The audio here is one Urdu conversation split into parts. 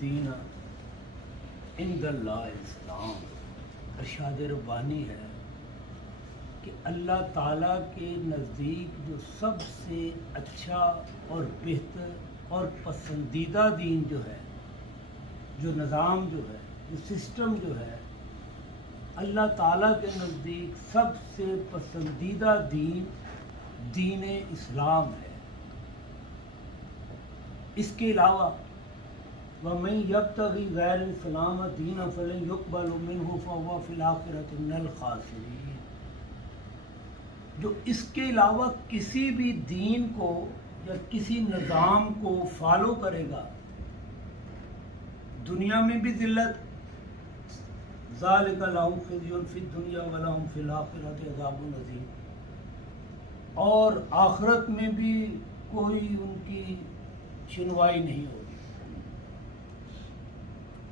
الدین عند اللہ اسلام. ارشاد ربانی ہے کہ اللہ تعالیٰ کے نزدیک جو سب سے اچھا اور بہتر اور پسندیدہ دین جو ہے، جو نظام جو ہے، جو سسٹم جو ہے، اللہ تعالیٰ کے نزدیک سب سے پسندیدہ دین دین اسلام ہے. اس کے علاوہ وَمَن يَبْتَغِ غَيْرَ الْإِسْلَامَ دِينًا فَلَن يُقْبَلَ مِنْهُ وَهُوَ فِي الْآخِرَةِ مِنَ الْخَاسِرِينَ. جو اس کے علاوہ کسی بھی دین کو یا کسی نظام کو فالو کرے گا، دنیا میں بھی ذلت، ذَلِكَ لَهُمْ خِزْيٌ فِي الدُّنْيَا وَلَهُمْ فِي الْآخِرَةِ عَذَابٌ عَظِيمٌ. اور آخرت میں بھی کوئی ان کی سنوائی نہیں ہوگی.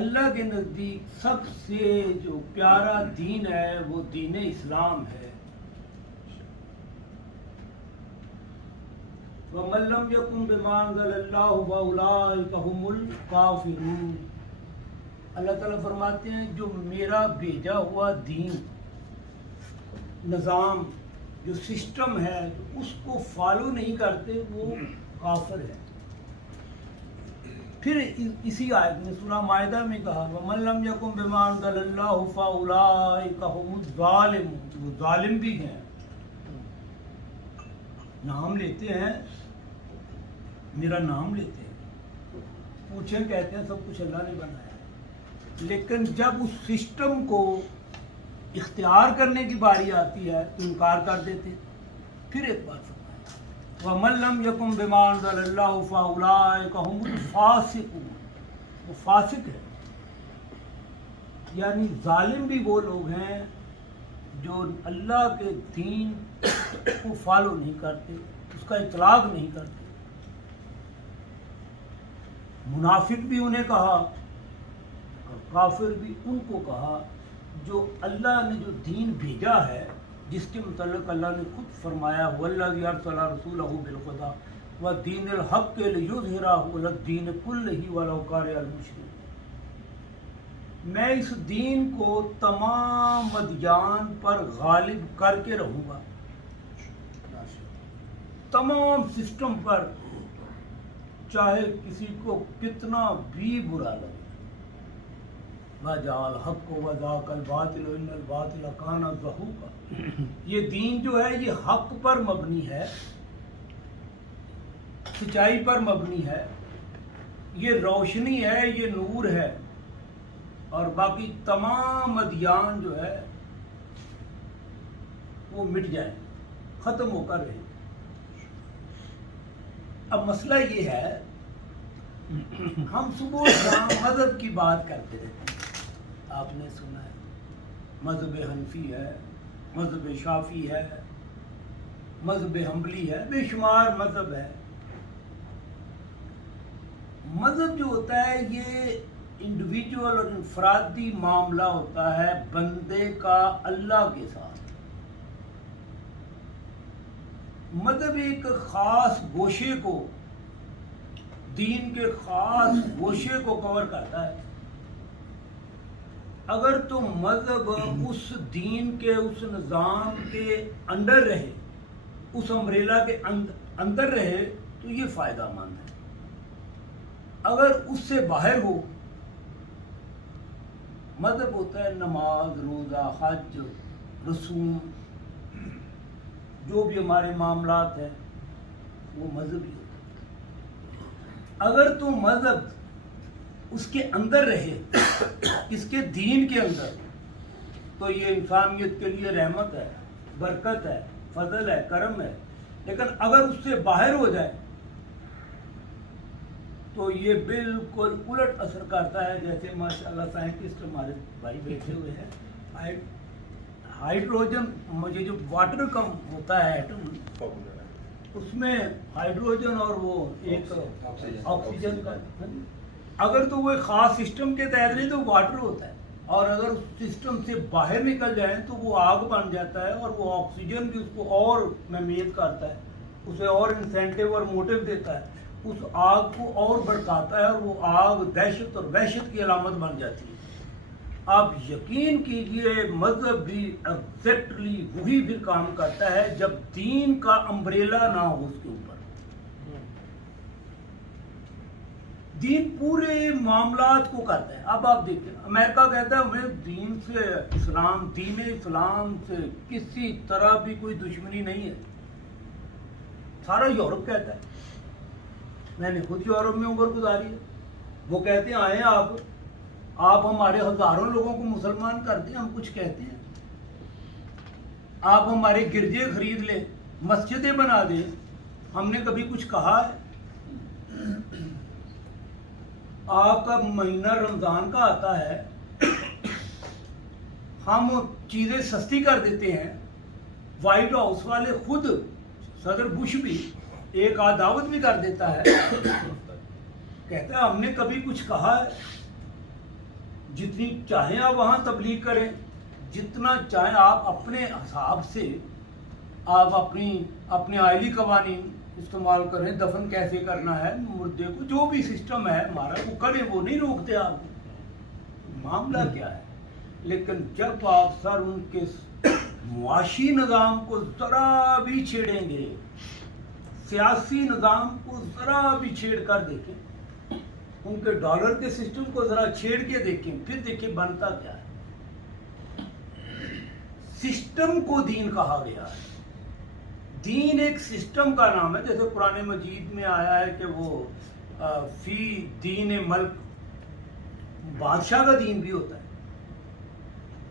اللہ کے نزدیک سب سے جو پیارا دین ہے وہ دین اسلام ہے. وَمَن لَّمْ يَكُن بِمَا أَنزَلَ اللَّهُ فَأُولَٰئِكَ هُمُ الْكَافِرُونَ. اللہ تعالیٰ فرماتے ہیں جو میرا بھیجا ہوا دین، نظام، جو سسٹم ہے، اس کو فالو نہیں کرتے وہ کافر ہے. پھر اسی آیت میں سورہ مائدہ میں کہا وَمَن لَّمْ يَكُن بِمَا أَنزَلَ اللَّهُ فَأُولَٰئِكَ هُمُ الظَّالِمُونَ. وہ ظالم بھی ہیں. نام لیتے ہیں، میرا نام لیتے ہیں، پوچھیں کہتے ہیں سب کچھ اللہ نے بنایا ہے، لیکن جب اس سسٹم کو اختیار کرنے کی باری آتی ہے تو انکار کر دیتے. پھر ایک بار فرمایا وَمَن لَّمْ يَكُن بِمَا أَنزَلَ اللَّهُ فَأُولَٰئِكَ هُمُ الْفَاسِقُونَ. وہ فاسق ہے، یعنی ظالم بھی وہ لوگ ہیں جو اللہ کے دین کو فالو نہیں کرتے، اس کا اطلاق نہیں کرتے. منافق بھی انہیں کہا اور کافر بھی ان کو کہا. جو اللہ نے جو دین بھیجا ہے، جس کے متعلق اللہ نے خود فرمایا وَالَّذِي أَرْسَلَ رَسُولَهُ بِالْهُدَىٰ وَدِينِ الْحَقِّ لِيُظْهِرَهُ عَلَى الدِّينِ كُلِّهِ وَلَوْ كَرِهَ الْمُشْرِكُونَ. میں اس دین کو تمام ادیان پر غالب کر کے رہوں گا، تمام سسٹم پر، چاہے کسی کو کتنا بھی برا لگے. وَجَعَلَ الْحَقَّ وَذَاقَ الْبَاطِلَ إِنَّ الْبَاطِلَ كَانَ زَهُوقًا. یہ دین جو ہے یہ حق پر مبنی ہے، سچائی پر مبنی ہے، یہ روشنی ہے، یہ نور ہے. اور باقی تمام ادیان جو ہے وہ مٹ جائیں، ختم ہو کر رہے. اب مسئلہ یہ ہے ہم صبح شام مذہب کی بات کرتے رہتے ہیں. آپ نے سنا ہے مذہب حنفی ہے، مذہب شافعی ہے، مذہب حنبلی ہے، بے شمار مذہب ہے. مذہب جو ہوتا ہے یہ انڈیویجول اور انفرادی معاملہ ہوتا ہے بندے کا اللہ کے ساتھ. مذہب ایک خاص گوشے کو، دین کے خاص گوشے کو کور کرتا ہے. اگر تو مذہب اس دین کے، اس نظام کے اندر رہے، اس امبریلا کے اندر رہے تو یہ فائدہ مند ہے. اگر اس سے باہر ہو، مذہب ہوتا ہے نماز، روزہ، حج، رسوم، جو بھی ہمارے معاملات ہیں وہ مذہب ہی ہوتا ہے. اگر تو مذہب اس کے اندر رہے، اس کے دین کے اندر، تو یہ انسانیت کے لیے رحمت ہے، برکت ہے، فضل ہے، کرم ہے. لیکن اگر اس سے باہر ہو جائے تو یہ بالکل الٹ اثر کرتا ہے. جیسے ماشاءاللہ سائنٹسٹ ہمارے بھائی بیٹھے ہوئے ہیں، ہائیڈروجن، مجھے جو واٹر کم ہوتا ہے ایٹم، اس میں ہائیڈروجن اور وہ ایک آکسیجن کا، اگر تو وہ ایک خاص سسٹم کے تحت نہیں تو واٹر ہوتا ہے. اور اگر اس سسٹم سے باہر نکل جائیں تو وہ آگ بن جاتا ہے. اور وہ آکسیجن بھی اس کو اور مہمیز کرتا ہے، اسے اور انسینٹیو اور موٹیو دیتا ہے. اس آگ کو اور بھڑکاتا ہے اور وہ آگ دہشت اور وحشت کی علامت بن جاتی ہے۔ آپ یقین کیجئے مذہب بھی ایگزیکٹلی وہی پھر کام کرتا ہے جب دین کا امبریلا نہ ہو اس کے اوپر۔ دین پورے معاملات کو کرتا ہے۔ اب آپ دیکھیں، امریکہ کہتا ہے ہمیں دین اسلام سے کسی طرح بھی کوئی دشمنی نہیں ہے۔ سارا یورپ کہتا ہے، میں نے خود یورپ میں عمر گزاری ہے، وہ کہتے ہیں آئیں آپ ہمارے ہزاروں لوگوں کو مسلمان کر دیں، ہم کچھ کہتے ہیں، آپ ہمارے گرجے خرید لیں، مسجدیں بنا دیں، ہم نے کبھی کچھ کہا ہے؟ آپ کا مہینہ رمضان کا آتا ہے، ہم چیزیں سستی کر دیتے ہیں، وائٹ ہاؤس والے خود صدر بش بھی ایک آدھ دعوت بھی کر دیتا ہے، کہتا ہے ہم نے کبھی کچھ کہا ہے؟ جتنی چاہیں آپ وہاں تبلیغ کریں، جتنا چاہیں آپ اپنے حساب سے آپ اپنے آئلی قوانین استعمال کریں، دفن کیسے کرنا ہے مردے کو، جو بھی سسٹم ہے ہمارا وہ کریں، وہ نہیں روکتے آپ، معاملہ کیا ہے۔ لیکن جب آپ سر ان کے معاشی نظام کو ذرا بھی چھیڑیں گے، سیاسی نظام کو ذرا بھی چھیڑ کر دیکھیں، ان کے ڈالر کے سسٹم کو ذرا چھیڑ کے دیکھیں، پھر دیکھیں بنتا کیا ہے۔ سسٹم کو دین کہا گیا ہے۔ دین ایک سسٹم کا نام ہے، جیسے قرآن مجید میں آیا ہے کہ وہ فی دین ملک، بادشاہ کا دین بھی ہوتا ہے۔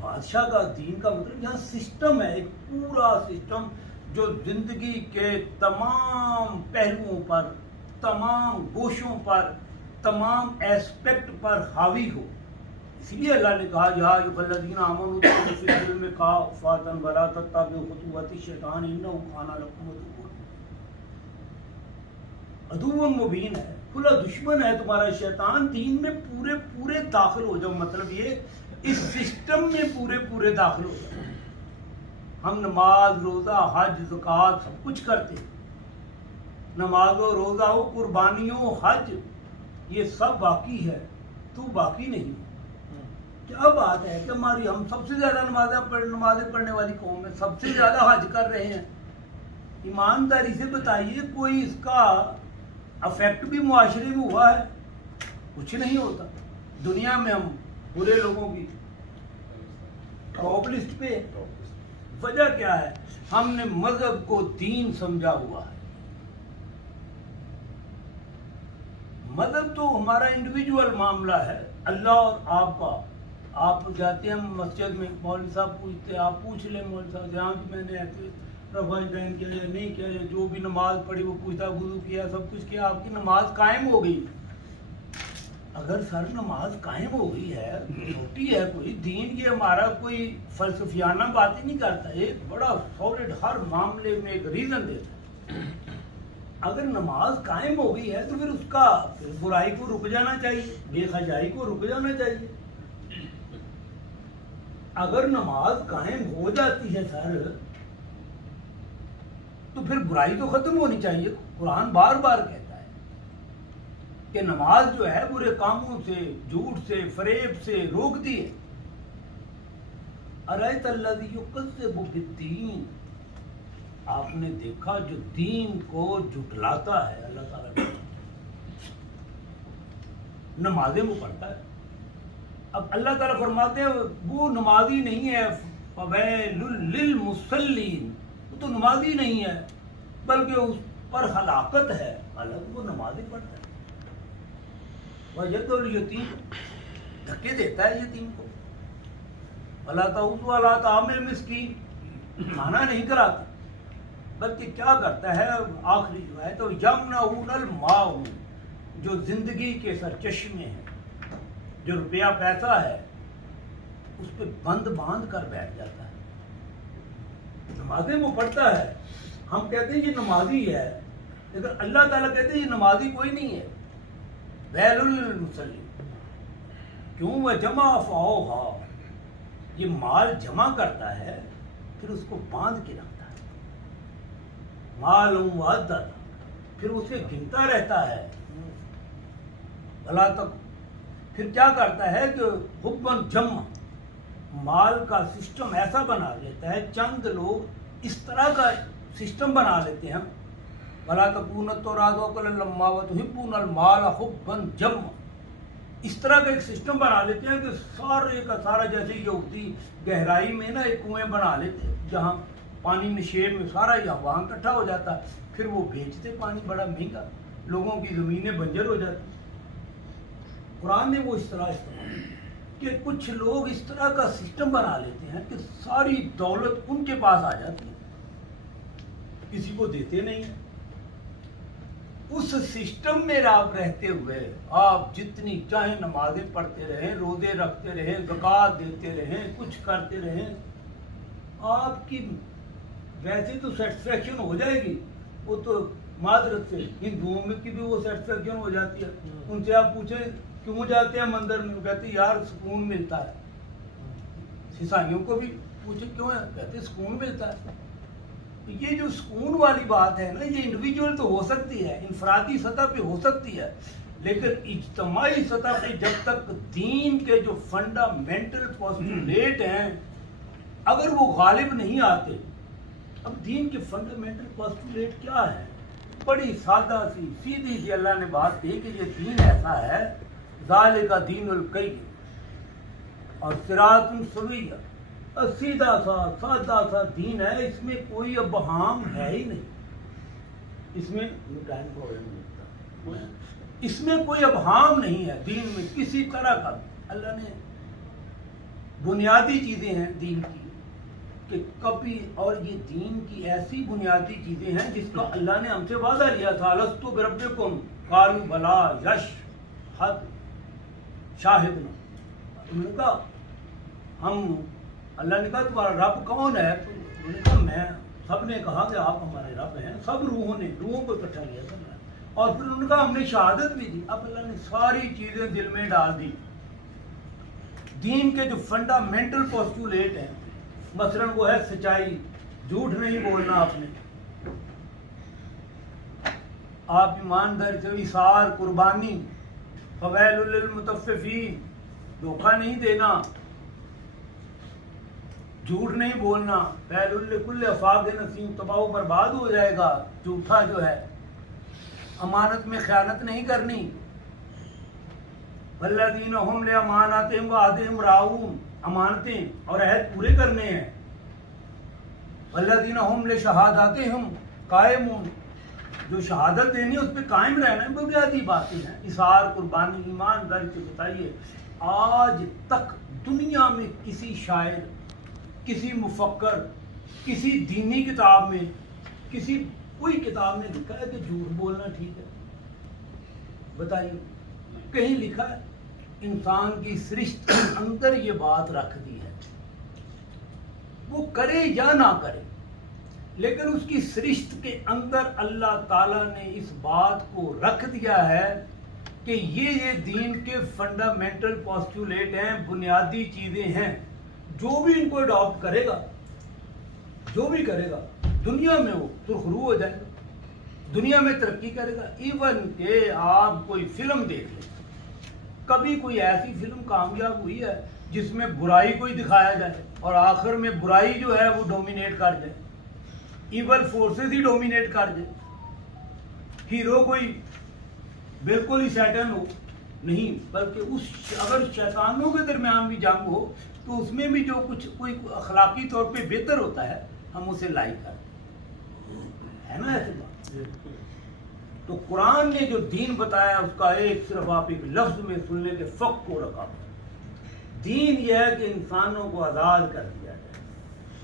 بادشاہ کا دین کا مطلب یہاں سسٹم ہے، ایک پورا سسٹم جو زندگی کے تمام پہلوؤں پر، تمام گوشوں پر، تمام ایسپیکٹ پر حاوی ہو۔ اس لیے اللہ نے کہا یا ایھا الذین آمنوا ادخلوا فی السلم کافۃ ولا تتبعوا خطوات الشیطان انہ کان لکم عدوا مبین ہے، کھلا دشمن ہے تمہارا شیطان۔ دین میں پورے داخل ہو جاؤ، مطلب یہ اس سسٹم میں پورے داخل ہو جاؤ۔ ہم نماز، روزہ، حج، زکوٰۃ سب کچھ کرتے ہیں، نماز و روزہ و قربانیوں، حج، یہ سب باقی ہے، تو باقی نہیں۔ کیا بات ہے کہ ہم سب سے زیادہ نمازیں پڑھنے والی قوم ہے، سب سے زیادہ حج کر رہے ہیں۔ ایمانداری سے بتائیے کوئی اس کا افیکٹ بھی معاشرے میں ہوا ہے؟ کچھ نہیں ہوتا۔ دنیا میں ہم برے لوگوں کی ٹاپ لسٹ پہ۔ وجہ کیا ہے؟ ہم نے مذہب کو دین سمجھا ہوا ہے۔ مذہب تو ہمارا انڈیویجول معاملہ ہے، اللہ اور آپ کا۔ آپ جاتے ہیں مسجد میں، مولوی صاحب پوچھتے ہیں، آپ پوچھ لیں مولوی صاحب سے، ہاں کہ میں نے ایسے رفع دین کیا یا نہیں کیا، جو بھی نماز پڑھی وہ پوچھتا، وضو کیا، سب کچھ کیا، آپ کی نماز قائم ہو گئی۔ اگر سر نماز قائم ہو گئی ہے، چھوٹی ہے کوئی، دین یہ ہمارا کوئی فلسفیانہ بات ہی نہیں کرتا، ایک بڑا سالڈ ہر معاملے میں ایک ریزن دیتا ہے۔ اگر نماز قائم ہو گئی ہے تو پھر اس کا برائی کو رک جانا چاہیے، بے حیائی کو رک جانا چاہیے۔ اگر نماز قائم ہو جاتی ہے سر تو پھر برائی تو ختم ہونی چاہیے۔ قرآن بار بار کہتا ہے کہ نماز جو ہے برے کاموں سے، جھوٹ سے، فریب سے روکتی ہے۔ ارأیت الذی یکذب بالدین، آپ نے دیکھا جو دین کو جھٹلاتا ہے، اللہ تعالیٰ نے نمازیں وہ پڑھتا ہے۔ اب اللہ تعالیٰ فرماتے ہیں وہ نمازی نہیں ہے، فویل للمصلین، وہ تو نمازی نہیں ہے بلکہ اس پر ہلاکت ہے، حالانکہ وہ نمازیں پڑھتا ہے۔ وَيَدْعُ الْيَتِيمَ، دھکے دیتا ہے یتیم کو، وَلَا تَعُودُ وَلَا طَعَامِ الْمِسْكِينِ، کھانا نہیں کراتا بلکہ کیا کرتا ہے، آخری جو ہے تو یمنعون الماعون، جو زندگی کے سرچشمے ہیں، جو روپیہ پیسہ ہے اس پہ بند باندھ کر بیٹھ جاتا ہے۔ نمازیں وہ پڑھتا ہے، ہم کہتے ہیں یہ نمازی ہے، لیکن اللہ تعالیٰ کہتے ہیں یہ نمازی کوئی نہیں ہے۔ ویل للمصلین، کیوں؟ وجمع فاوھا، یہ مال جمع کرتا ہے پھر اس کو باندھ کے رکھتا ہے، مال وعدہ، پھر اسے گنتا رہتا ہے بھلا تک. پھر کیا کرتا ہے کہ حباً جمع مال کا سسٹم ایسا بنا لیتا ہے. چند لوگ اس طرح کا سسٹم بنا لیتے ہیں بھلا تکونت اور رازوکل لما وتحبون المال حبا جمع. اس طرح کا ایک سسٹم بنا لیتے ہیں کہ سارے کا سارا جیسے یہودی گہرائی میں نا ایک کنویں بنا لیتے ہیں جہاں پانی نشیب میں سارا یہاں وہاں اکٹھا ہو جاتا ہے. پھر وہ بیچتے پانی بڑا مہنگا, لوگوں کی زمینیں بنجر ہو جاتی. قرآن نے وہ اس طرح استعمال کہ کچھ لوگ اس طرح کا سسٹم بنا لیتے ہیں کہ ساری دولت ان کے پاس آ جاتی ہے, کسی کو دیتے نہیں ہیں. اس سسٹم میں آپ رہتے ہوئے آپ جتنی چاہیں نمازیں پڑھتے رہیں, روزے رکھتے رہیں, زکوٰۃ دیتے رہیں, کچھ کرتے رہیں, آپ کی ویسے تو سیٹسفیکشن ہو جائے گی. وہ تو معذرت سے ہندوؤں میں کی بھی وہ سیٹسفیکشن ہو جاتی ہے. ان سے آپ پوچھیں کیوں جاتے ہیں مندر میں, کہتے ہیں یار سکون ملتا ہے. عیسائیوں کو بھی پوچھیں کیوں ہے, کہتے ہیں سکون ملتا ہے. یہ جو سکون والی بات ہے نا, یہ انڈیویجول تو ہو سکتی ہے, انفرادی سطح پہ ہو سکتی ہے, لیکن اجتماعی سطح پہ جب تک دین کے جو فنڈامنٹل پوسٹولیٹ ہیں اگر وہ غالب نہیں آتے. اب دین کے فنڈامنٹل پوسٹولیٹ کیا ہے؟ بڑی سادہ سی سیدھی سی اللہ نے بات کہی کہ یہ دین ایسا ہے, ذالک دین القیم اور صراط سویہ, سیدھا سا سادہ سا دین ہے, اس میں کوئی ابہام ہے ہی نہیں. اس میں کوئی ابہام نہیں ہے دین میں کسی طرح کا. اللہ نے بنیادی چیزیں ہیں دین کی کہ کبھی, اور یہ دین کی ایسی بنیادی چیزیں ہیں جس کا اللہ نے ہم سے وعدہ لیا تھا, الستو بربکم قالوا بلا یشہد شاہدنا. انہوں نے کہا ہم, اللہ نے کہا تمہارا رب کون ہے؟ تو انہوں نے کہا میں. سب نے کہا کہ آپ ہمارے رب ہیں. سب روحوں کو اکٹھا کیا تھا. اور پھر انہوں نے کہا ہم نے شہادت بھی دی. اب اللہ نے ساری چیزیں دل میں ڈال دی. دین کے جو فنڈامنٹل پوسٹولیٹ ہیں, مثلا وہ ہے سچائی, جھوٹ نہیں بولنا آپ نے, آپ ایمانداری سے ایثار قربانی, فویل للمطففین, دھوکہ نہیں دینا, جھوٹ نہیں بولنا, فیل لکل افاق نسیم, تباہ و برباد ہو جائے گا جھوٹا جو ہے, امانت میں خیانت نہیں کرنی, والذین هم لاماناتہم وعہدہم راعون, امانتیں اور عہد پورے کرنے ہیں, والذین هم لشہاداتہم قائمون, جو شہادت دینی ہے اس پہ قائم رہنا ہے. بنیادی باتیں ہیں, اثار قربانی, ایمانداری سے. بتائیے آج تک دنیا میں کسی شاعر, کسی مفکر, کسی دینی کتاب میں, کسی کوئی کتاب میں لکھا ہے کہ جھوٹ بولنا ٹھیک ہے؟ بتائیے کہیں لکھا ہے؟ انسان کی سرشت کے اندر یہ بات رکھ دی ہے, وہ کرے یا نہ کرے, لیکن اس کی سرشت کے اندر اللہ تعالیٰ نے اس بات کو رکھ دیا ہے کہ یہ دین کے فنڈامنٹل پوسٹولیٹ ہیں, بنیادی چیزیں ہیں. جو بھی ان کو اڈاپٹ کرے گا, جو بھی کرے گا, دنیا میں وہ سرخرو ہو جائے گا, دنیا میں ترقی کرے گا. ایون کہ آپ کوئی فلم دیکھ لیں, کبھی کوئی ایسی فلم کامیاب ہوئی ہے جس میں برائی کو ہی دکھایا جائے اور آخر میں برائی جو ہے وہ ڈومینیٹ کر جائے, ایول فورسز ہی ڈومینیٹ کر جائے, ہیرو کوئی بالکل ہی سیٹن ہو نہیں, بلکہ اس اگر شیطانوں کے درمیان بھی جنگ ہو تو اس میں بھی جو کچھ کوئی اخلاقی طور پہ بہتر ہوتا ہے ہم اسے لائک کرتے ہیں, ہے نا ایسے بات. تو قرآن نے جو دین بتایا اس کا ایک صرف آپ ایک لفظ میں سننے کے فق کو رکھا. دین یہ ہے کہ انسانوں کو آزاد کر دیا جائے,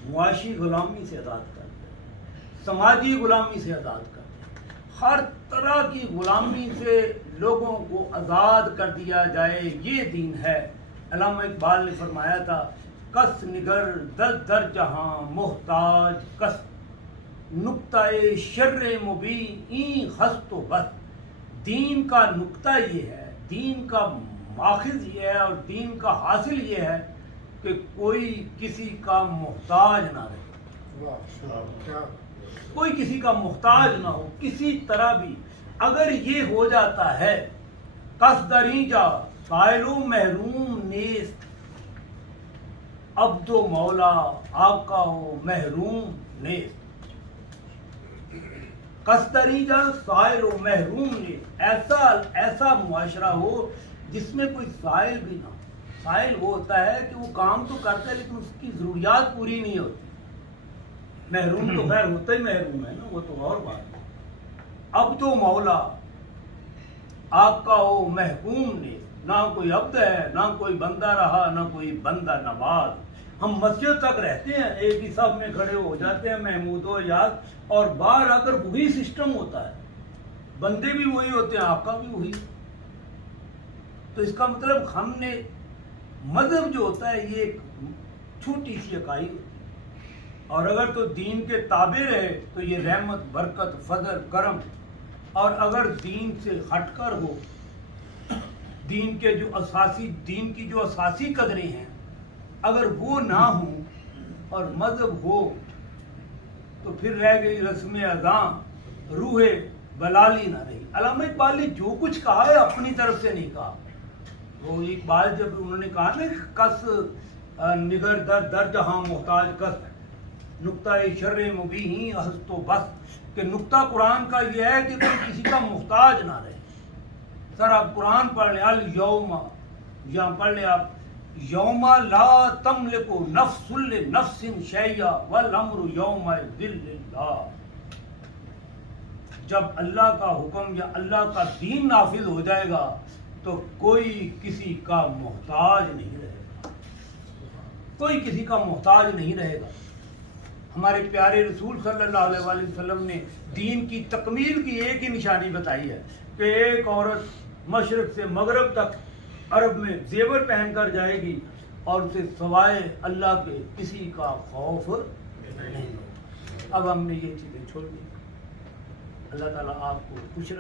معاشی غلامی سے آزاد کر دیا, سماجی غلامی سے آزاد کر دیا, ہر طرح کی غلامی سے لوگوں کو آزاد کر دیا جائے, یہ دین ہے. علامہ اقبال نے فرمایا تھا, کس نگر در در جہاں محتاج کس, نقطہ شر مبین این خست و بس. دین کا نقطہ یہ ہے, دین کا ماخذ یہ ہے اور دین کا حاصل یہ ہے کہ کوئی کسی کا محتاج نہ رہے. کوئی کسی کا محتاج نہ ہو کسی طرح بھی. اگر یہ ہو جاتا ہے قصدری جا سائل و محروم نیست، عبد و مولا آقا و محروم نیست. قصدری جا سائل و محروم نیست، ایسا معاشرہ ہو جس میں کوئی سائل بھی نہ ہو. سائل وہ ہوتا ہے کہ وہ کام تو کرتا ہے لیکن اس کی ضروریات پوری نہیں ہوتی. محروم تو خیر ہوتا ہی محروم ہے نا، وہ تو اور بات ہے. عبد و مولا آقا و محکوم نے، نہ کوئی عبد ہے نہ کوئی بندہ رہا نہ کوئی بندہ نواز. ہم مسجد تک رہتے ہیں، ایک ہی صف میں کھڑے ہو جاتے ہیں محمود و یاد، اور باہر اگر وہی سسٹم ہوتا ہے، بندے بھی وہی ہوتے ہیں آقا بھی وہی. تو اس کا مطلب ہم نے مذہب جو ہوتا ہے یہ ایک چھوٹی سی اکائی ہوتی ہے، اور اگر تو دین کے تابع رہے تو یہ رحمت برکت فضل کرم. اور اگر دین سے ہٹ کر ہو، دین کی جو اساسی قدریں ہیں اگر وہ نہ ہوں اور مذہب ہو تو پھر رہ گئی رسم اذاں، روح بلالی نہ رہی. علامہ اقبال نے جو کچھ کہا ہے اپنی طرف سے نہیں کہا. وہ اقبال جب انہوں نے کہا نا کس نگر در جہاں محتاج کس، نقطہ شر مبیح ہست و بس، کہ نقطہ قرآن کا یہ ہے کہ کوئی کسی کا محتاج نہ رہے. سر آپ قرآن پڑھ لیں، الیوم، یہاں پڑھ لیں آپ، یوم لا تملک نفس لنفس شیئا والامر یومئذ للہ. جب اللہ کا حکم یا اللہ کا دین نافذ ہو جائے گا تو کوئی کسی کا محتاج نہیں رہے گا، کوئی کسی کا محتاج نہیں رہے گا. ہمارے پیارے رسول صلی اللہ علیہ وآلہ وسلم نے دین کی تکمیل کی ایک ہی نشانی بتائی ہے کہ ایک عورت مشرق سے مغرب تک عرب میں زیور پہن کر جائے گی اور اسے سوائے اللہ کے کسی کا خوف نہیں ہوگا. اب ہم نے یہ چیزیں چھوڑ دی. اللہ تعالیٰ آپ کو خوش